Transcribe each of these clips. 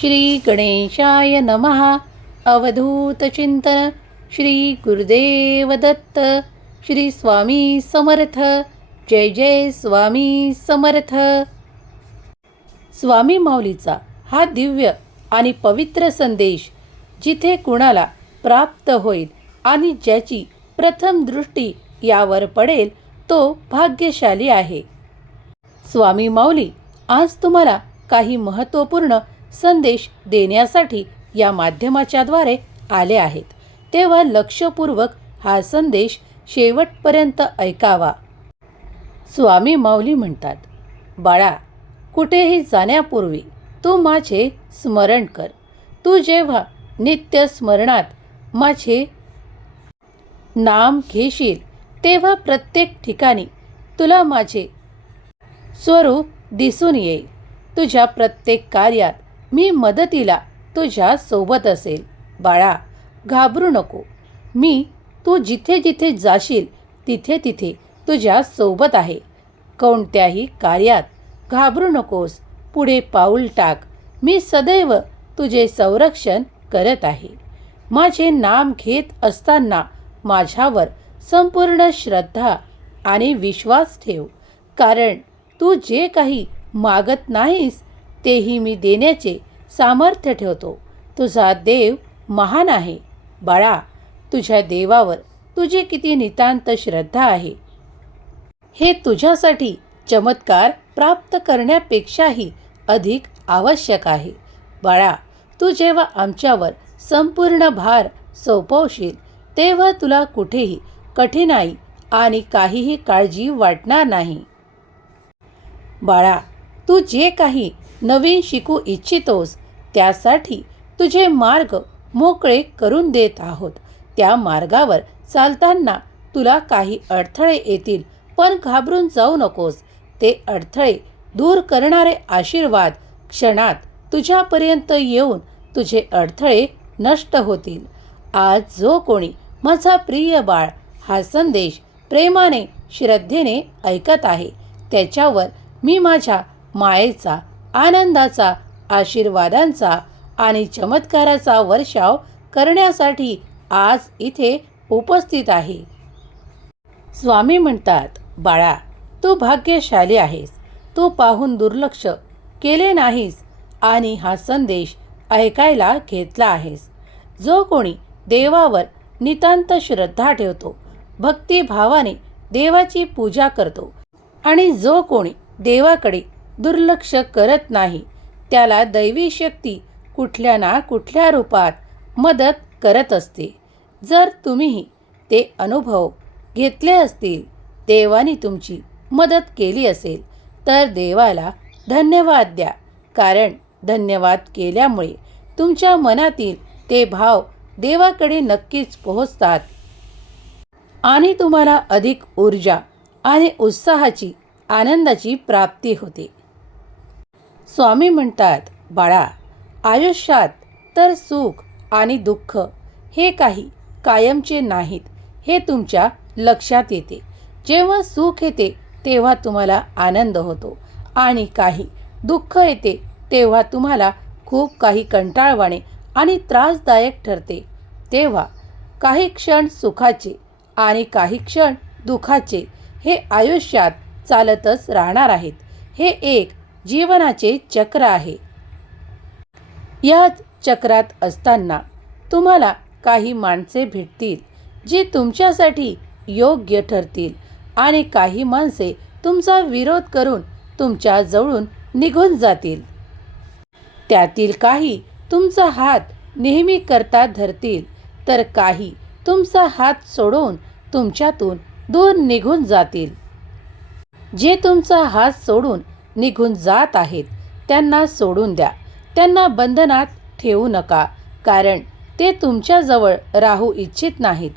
श्री गणेशाय नमः अवधूतचिंतन श्री गुरुदेव दत्त। श्री स्वामी समर्थ। जय जय स्वामी समर्थ। स्वामी माऊलीचा हा दिव्य आणि पवित्र संदेश जिथे कुणाला प्राप्त होईल आणि ज्याची प्रथम दृष्टी यावर पडेल तो भाग्यशाली आहे. स्वामी माऊली आज तुम्हाला काही महत्त्वपूर्ण संदेश देण्यासाठी या माध्यमाच्याद्वारे आले आहेत. तेव्हा लक्षपूर्वक हा संदेश शेवटपर्यंत ऐकावा. स्वामी माऊली म्हणतात बाळा कुठेही जाण्यापूर्वी तू माझे स्मरण कर. तू जेव्हा नित्य स्मरणात माझे नाम घेशील तेव्हा प्रत्येक ठिकाणी तुला माझे स्वरूप दिसून येईल. तुझ्या प्रत्येक कार्यात मी मदतीला तुझ्या सोबत असेल. बाळा घाबरू नको. मी तू जिथे जिथे जाशील तिथे तिथे तुझ्या सोबत आहे. कोणत्याही कार्यात घाबरू नकोस. पुढे पाऊल टाक. मी सदैव तुझे संरक्षण करत आहे. माझे नाम घेत असताना माझ्यावर संपूर्ण श्रद्धा आणि विश्वास ठेव. कारण तू जे काही मागत नाहीस तेही मी देण्याचे सामर्थ्य ठेवतो. तुझा देव महान आहे. बाळा तुझ्या देवावर तुझी किती नितांत श्रद्धा आहे. हे तुझ्यासाठी चमत्कार प्राप्त करण्यापेक्षाही अधिक आवश्यक आहे. बाळा तू जेव्हा आमच्यावर संपूर्ण भार सोपवशील तेव्हा तुला कुठेही कठीणाई आणि काहीही काळजी वाटणार नाही. बाळा तू जे काही नवीन शिकू इच्छितोस त्यासाठी तुझे मार्ग मोकळे करून देत आहोत. त्या मार्गावर चालताना तुला काही अडथळे येतील पण घाबरून जाऊ नकोस. ते अडथळे दूर करणारे आशीर्वाद क्षणात तुझ्यापर्यंत येऊन तुझे अडथळे नष्ट होतील. आज जो कोणी माझा प्रिय बाळ हा संदेश प्रेमाने श्रद्धेने ऐकत आहे त्याच्यावर मी माझ्या मायेचा आनंदाचा आशीर्वादांचा आणि चमत्काराचा वर्षाव करण्यासाठी आज इथे उपस्थित आहे. स्वामी म्हणतात बाळा तू भाग्यशाली आहेस. तू पाहून दुर्लक्ष केले नाहीस आणि हा संदेश ऐकायला घेतला आहेस. जो कोणी देवावर नितांत श्रद्धा ठेवतो भक्तिभावाने देवाची पूजा करतो आणि जो कोणी देवाकडे दुर्लक्ष करत नाही त्याला दैवी शक्ती कुठल्या ना कुठल्या रूपात मदत करत असते. जर तुम्हीही ते अनुभव घेतले असतील देवाने तुमची मदत केली असेल तर देवाला धन्यवाद द्या. कारण धन्यवाद केल्यामुळे तुमच्या मनातील ते भाव देवाकडे नक्कीच पोहोचतात. आणि तुम्हाला अधिक ऊर्जा आणि उत्साहाची आनंदाची प्राप्ती होते. स्वामी म्हणतात बाळा आयुष्यात तर सुख आणि दुःख हे काही कायमचे नाहीत. हे तुमच्या लक्षात येते. जेव्हा सुख येते तेव्हा तुम्हाला आनंद होतो. आणि काही दुःख येते तेव्हा तुम्हाला खूप काही कंटाळवाणे आणि त्रासदायक ठरते. तेव्हा काही क्षण सुखाचे आणि काही क्षण दुःखाचे हे आयुष्यात चालतच राहणार आहेत. हे एक जीवनाचे चक्र आहे. या चक्रात असताना तुम्हाला काही माणसे भेटतील जी तुमच्यासाठी योग्य ठरतील आणि काही माणसे तुमचा विरोध करून तुमच्या जवळून निघून जातील. त्यातील काही तुमचा हात नेहमी करता धरतील तर काही तुमचा हात सोडून तुमच्यातून दूर निघून जातील. जे तुमचा हात सोडून निघून जात आहेत. त्यांना सोडून द्या. त्यांना बंधनात ठेवू नका कारण ते तुमच्याजवळ राहू इच्छित नाहीत.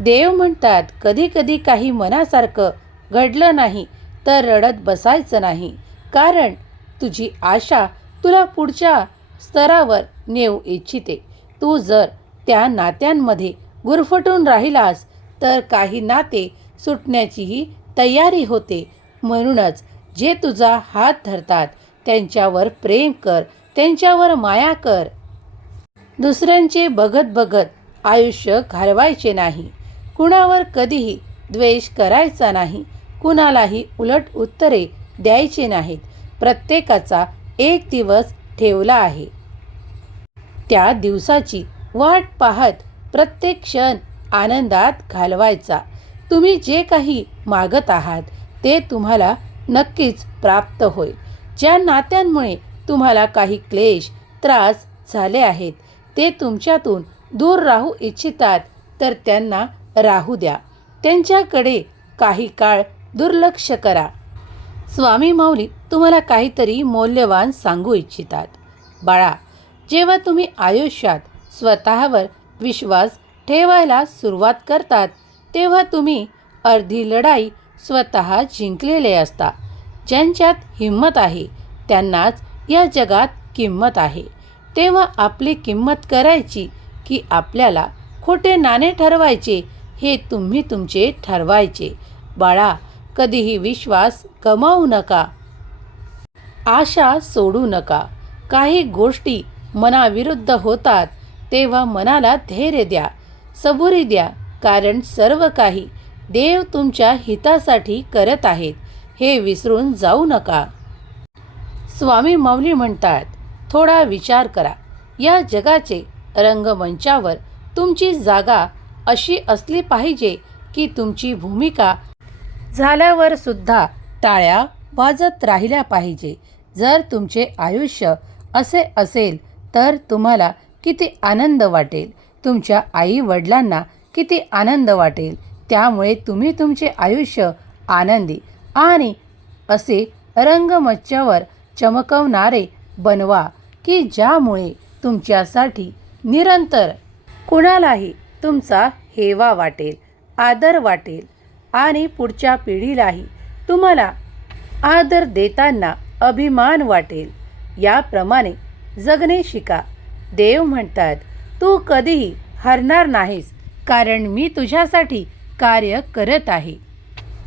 देव म्हणतात कधी कधी काही मनासारखं घडलं नाही तर रडत बसायचं नाही कारण तुझी आशा तुला पुढच्या स्तरावर नेऊ इच्छिते. तू जर त्या नात्यांमध्ये गुरफटून राहिलास तर काही नाते सुटण्याचीही तयारी होते. म्हणूनच जे तुझा हात धरतात त्यांच्यावर प्रेम कर त्यांच्यावर माया कर. दुसऱ्यांचे बघत बघत आयुष्य घालवायचे नाही. कुणावर कधीही द्वेष करायचा नाही. कुणालाही उलट उत्तरे द्यायचे नाहीत. प्रत्येकाचा एक दिवस ठेवला आहे. त्या दिवसाची वाट पाहत प्रत्येक क्षण आनंदात घालवायचा. तुम्ही जे काही मागत आहात ते तुम्हाला नक्कीच प्राप्त होईल. ज्या नात्यांमुळे तुम्हाला काही क्लेश त्रास झाले आहेत ते तुमच्यातून दूर राहू इच्छितात तर त्यांना राहू द्या. त्यांच्याकडे काही काळ दुर्लक्ष करा. स्वामी माऊली तुम्हाला काहीतरी मौल्यवान सांगू इच्छितात. बाळा जेव्हा तुम्ही आयुष्यात स्वतःवर विश्वास ठेवायला सुरुवात करतात तेव्हा तुम्ही अर्धी लढाई स्वतः जिंकलेले असता. ज्यांच्यात हिंमत आहे त्यांनाच या जगात किंमत आहे. तेव्हा आपली किंमत करायची की आपल्याला खोटे नाणे ठरवायचे हे तुम्ही तुमचे ठरवायचे. बाळा कधीही विश्वास गमावू नका. आशा सोडू नका. काही गोष्टी मनाविरुद्ध होतात तेव्हा मनाला धैर्य द्या. सबुरी द्या कारण सर्व काही देव तुमच्या हितासाठी करत आहेत. हे विसरून जाऊ नका. स्वामी माऊली म्हणतात थोडा विचार करा. या जगाचे रंगमंचावर तुमची जागा अशी असली पाहिजे की तुमची भूमिका झाल्यावर सुद्धा टाळ्या वाजत राहिल्या पाहिजे. जर तुमचे आयुष्य असे असेल तर तुम्हाला किती आनंद वाटेल. तुमच्या आई वडिलांना किती आनंद वाटेल. त्यामुळे तुम्ही तुमचे आयुष्य आनंदी आणि असे रंगमंचावर चमकवणारे बनवा की ज्यामुळे तुमच्यासाठी निरंतर कुणालाही तुमचा हेवा वाटेल आदर वाटेल आणि पुढच्या पिढीलाही तुम्हाला आदर देताना अभिमान वाटेल. याप्रमाणे जगणे शिका देव म्हणतात तू कधीही हरणार नाहीस कारण मी तुझ्यासाठी कार्य करत आहे.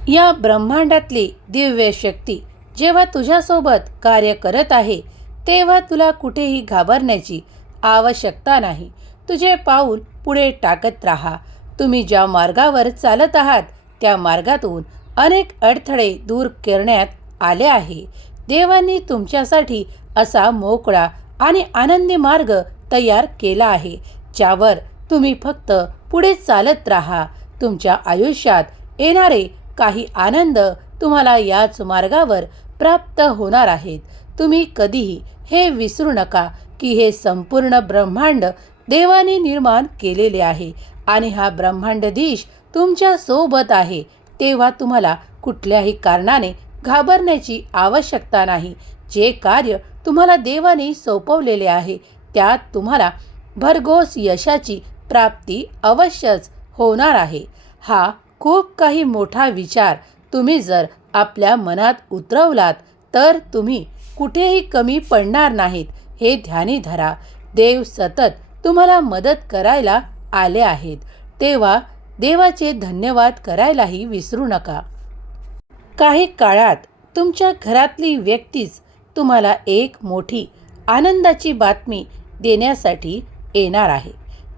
या ब्रह्मांडातली दिव्य शक्ती जेव्हा तुझ्यासोबत कार्य करत आहे तेव्हा तुला कुठेही घाबरण्याची आवश्यकता नाही. तुझे पाऊल पुढे टाकत राहा. तुम्ही ज्या मार्गावर चालत आहात त्या मार्गातून अनेक अडथळे दूर करण्यात आले आहे. देवांनी तुमच्यासाठी असा मोकळा आणि आनंदी मार्ग तयार केला आहे ज्यावर तुम्ही फक्त पुढे चालत राहा. तुमच्या आयुष्यात येणारे काही आनंद तुम्हाला याच मार्गावर प्राप्त होणार आहेत. तुम्ही कधीही हे विसरू नका की हे संपूर्ण ब्रह्मांड देवाने निर्माण केलेले आहे आणि हा ब्रह्मांडधीश तुमच्यासोबत आहे. तेव्हा तुम्हाला कुठल्याही कारणाने घाबरण्याची आवश्यकता नाही. जे कार्य तुम्हाला देवाने सोपवलेले आहे त्यात तुम्हाला भरघोस यशाची प्राप्ती अवश्यच होणार आहे. हा खूप काही मोठा विचार तुम्ही जर आपल्या मनात उतरवलात तर तुम्ही कुठेही कमी पडणार नाहीत. हे ध्यानी धरा. देव सतत तुम्हाला मदत करायला आले आहेत. तेव्हा देवाचे धन्यवाद करायलाही विसरू नका. काही काळात तुमच्या घरातली व्यक्तीच तुम्हाला एक मोठी आनंदाची बातमी देण्यासाठी येणार आहे.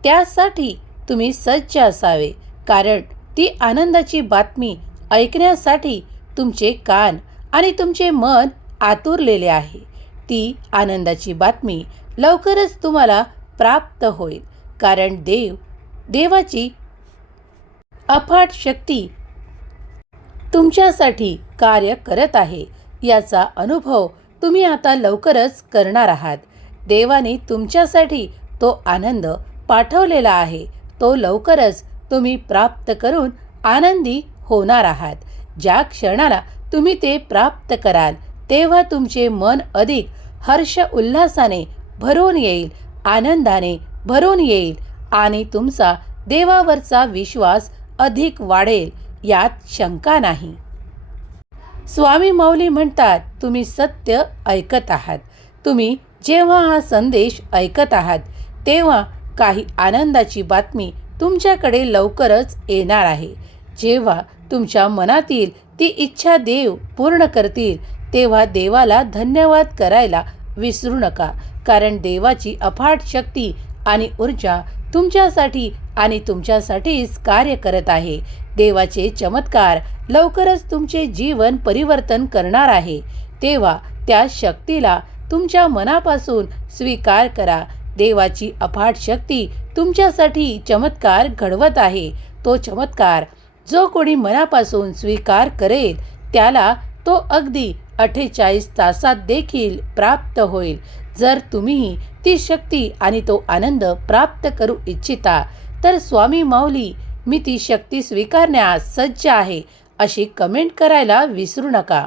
त्यासाठी तुम्ही सज्ज असावे. कारण ती आनंदाची बातमी ऐकण्यासाठी तुमचे कान आणि तुमचे मन आतुरलेले आहे. ती आनंदाची बातमी लवकरच तुम्हाला प्राप्त होईल. कारण देव देवाची अफाट शक्ती तुमच्यासाठी कार्य करत आहे. याचा अनुभव तुम्ही आता लवकरच करणार आहात. देवाने तुमच्यासाठी तो आनंद पाठवलेला आहे. तो लवकरच तुम्ही प्राप्त करून आनंदी होणार आहात. ज्या क्षणाला तुम्ही ते प्राप्त कराल तेव्हा तुमचे मन अधिक हर्ष उल्हासाने भरून येईल आनंदाने भरून येईल आणि तुमचा देवावरचा विश्वास अधिक वाढेल यात शंका नाही. स्वामी माऊली म्हणतात तुम्ही सत्य ऐकत आहात. तुम्ही जेव्हा हा संदेश ऐकत आहात तेव्हा काही आनंदाची बातमी तुमच्याकडे लवकरच येणार आहे. जेव्हा तुमच्या मनातील ती इच्छा देव पूर्ण करतील तेव्हा देवाला धन्यवाद करायला विसरू नका. कारण देवाची अफाट शक्ती आणि ऊर्जा तुमच्यासाठी आणि तुमच्यासाठीच कार्य करत आहे. देवाचे चमत्कार लवकरच तुमचे जीवन परिवर्तन करणार आहे. तेव्हा त्या शक्तीला तुमच्या मनापासून स्वीकार करा. देवाची अफाट शक्ती तुमच्यासाठी चमत्कार घडवत आहे. तो चमत्कार जो कोणी मनापासून स्वीकार करेल त्याला तो अगदी अठ्ठेचाळीस तासात देखील प्राप्त होईल. जर तुम्ही ती शक्ती आणि तो आनंद प्राप्त करू इच्छिता तर स्वामी माऊली मी ती शक्ती स्वीकारण्यास सज्ज आहे अशी कमेंट करायला विसरू नका.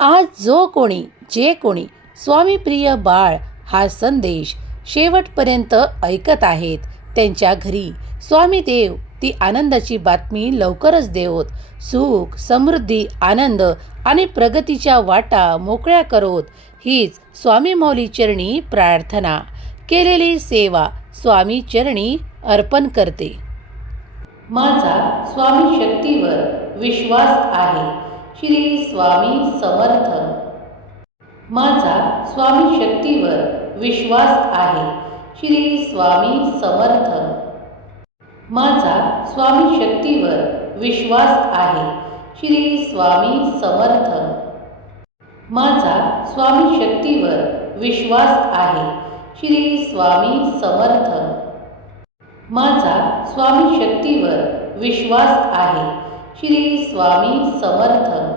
आज जो कोणी जे कोणी स्वामी प्रिय बाळ हा संदेश शेवटपर्यंत ऐकत आहेत. त्यांच्या घरी स्वामी देव ती आनंदाची बातमी लवकरच देवत. सुख समृद्धी आनंद आणि प्रगतीच्या वाटा मोकळ्या करोत. हीच स्वामी मौली चरणी प्रार्थना. केलेली सेवा स्वामी चरणी अर्पण करते. माझा स्वामी शक्तीवर विश्वास आहे. श्री स्वामी समर्थ. माझा स्वामी शक्तीवर विश्वास आहे. श्री स्वामी समर्थ. माझा स्वामी शक्तीवर विश्वास आहे. श्री स्वामी समर्थ. माझा स्वामी शक्तीवर विश्वास आहे. श्री स्वामी समर्थ. माझा स्वामी शक्तीवर विश्वास आहे. श्री स्वामी समर्थ.